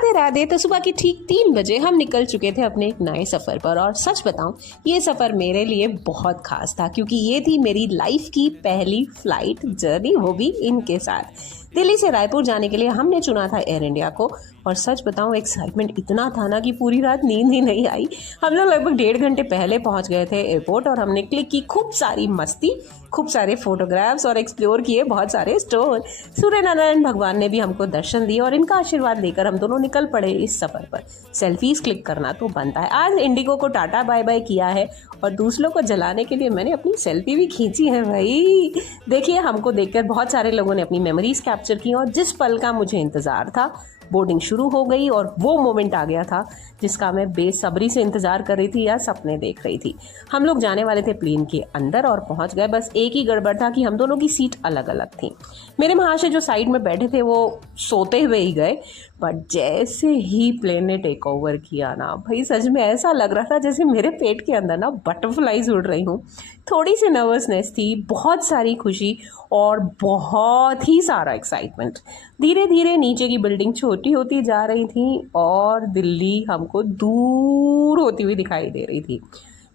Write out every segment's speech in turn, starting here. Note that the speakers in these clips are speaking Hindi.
राधे राधे। तो सुबह के ठीक 3 बजे हम निकल चुके थे अपने एक नए सफ़र पर। और सच बताऊं, ये सफ़र मेरे लिए बहुत खास था क्योंकि ये थी मेरी लाइफ की पहली फ्लाइट जर्नी, वो भी इनके साथ। दिल्ली से रायपुर जाने के लिए हमने चुना था एयर इंडिया को। और सच बताऊं, एक्साइटमेंट इतना था ना कि पूरी रात नींद ही नहीं आई। हम लोग लगभग 1.5 घंटे पहले पहुंच गए थे एयरपोर्ट और हमने क्लिक की खूब सारी मस्ती, खूब सारे फोटोग्राफ्स और एक्सप्लोर किए बहुत सारे स्टोर। सूर्य नारायण भगवान ने भी हमको दर्शन दिए और इनका आशीर्वाद लेकर हम दोनों निकल पड़े इस सफ़र पर। सेल्फीज क्लिक करना तो बनता है। आज इंडिगो को टाटा बाय बाय किया है और दूसरों को जलाने के लिए मैंने अपनी सेल्फी भी खींची है भाई। देखिए, हमको देखकर बहुत सारे लोगों ने अपनी मेमोरीज कैप्चर की और जिस पल का मुझे इंतज़ार था, बोर्डिंग शुरू हो गई और वो मोमेंट आ गया था जिसका मैं बेसब्री से इंतजार कर रही थी या सपने देख रही थी। हम लोग जाने वाले थे प्लेन के अंदर और पहुंच गए। बस एक ही गड़बड़ था कि हम दोनों की सीट अलग अलग थी। मेरे महाशय जो साइड में बैठे थे वो सोते हुए ही गए, बट जैसे ही प्लेन ने टेक ओवर किया ना भाई, सच में ऐसा लग रहा था जैसे मेरे पेट के अंदर ना बटरफ्लाईज उड़ रही हूँ। थोड़ी सी नर्वसनेस थी, बहुत सारी खुशी और बहुत ही सारा एक्साइटमेंट। धीरे धीरे नीचे की बिल्डिंग छोटी होती जा रही थी और दिल्ली हमको दूर होती हुई दिखाई दे रही थी।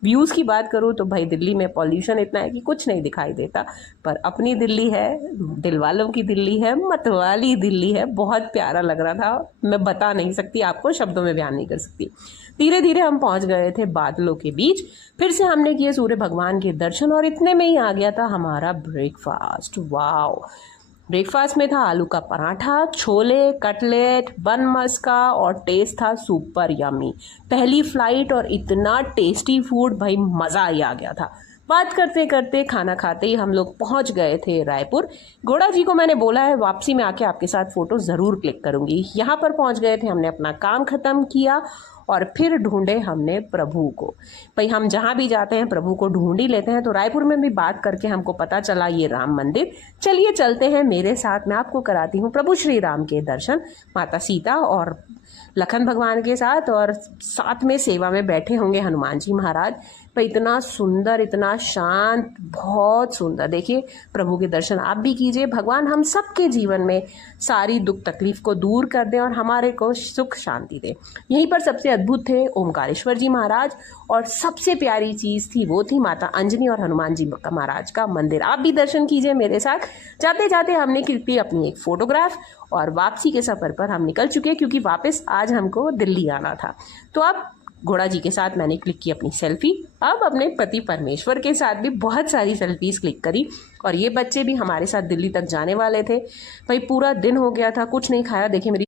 व्यूज़ की बात करूँ तो भाई दिल्ली में पॉल्यूशन इतना है कि कुछ नहीं दिखाई देता, पर अपनी दिल्ली है, दिल वालों की दिल्ली है, मतवाली दिल्ली है। बहुत प्यारा लग रहा था, मैं बता नहीं सकती आपको, शब्दों में बयान नहीं कर सकती। धीरे धीरे हम पहुंच गए थे बादलों के बीच। फिर से हमने किए सूर्य भगवान के दर्शन और इतने में ही आ गया था हमारा ब्रेकफास्ट। वाओ! ब्रेकफास्ट में था आलू का पराठा, छोले, कटलेट, बन मस्का और टेस्ट था सुपर यम्मी। पहली फ्लाइट और इतना टेस्टी फूड, भाई मज़ा ही आ गया था। बात करते करते खाना खाते ही हम लोग पहुंच गए थे रायपुर। घोड़ा जी को मैंने बोला है वापसी में आके आपके साथ फ़ोटो ज़रूर क्लिक करूंगी। यहाँ पर पहुंच गए थे, हमने अपना काम ख़त्म किया और फिर ढूंढे हमने प्रभु को। भाई हम जहाँ भी जाते हैं प्रभु को ढूंढ ही लेते हैं, तो रायपुर में भी बात करके हमको पता चला ये राम मंदिर। चलिए चलते हैं मेरे साथ, मैं आपको कराती हूँ प्रभु श्री राम के दर्शन, माता सीता और लखन भगवान के साथ, और साथ में सेवा में बैठे होंगे हनुमान जी महाराज। भाई इतना सुंदर, इतना शांत, बहुत सुंदर। देखिए, प्रभु के दर्शन आप भी कीजिए। भगवान हम सबके जीवन में सारी दुख तकलीफ को दूर कर दें और हमारे को सुख शांति दे। यहीं पर सबसे अद्भुत थे ओमकारेश्वर जी महाराज और सबसे प्यारी चीज़ थी वो थी माता अंजनी और हनुमान जी महाराज का मंदिर। आप भी दर्शन कीजिए मेरे साथ। जाते जाते हमने क्लिक की अपनी एक फ़ोटोग्राफ और वापसी के सफ़र पर हम निकल चुके क्योंकि वापस आज हमको दिल्ली आना था। तो अब घोड़ा जी के साथ मैंने क्लिक की अपनी सेल्फी। अब अपने पति परमेश्वर के साथ भी बहुत सारी सेल्फीज क्लिक करी और ये बच्चे भी हमारे साथ दिल्ली तक जाने वाले थे। भाई पूरा दिन हो गया था, कुछ नहीं खाया। देखिए मेरी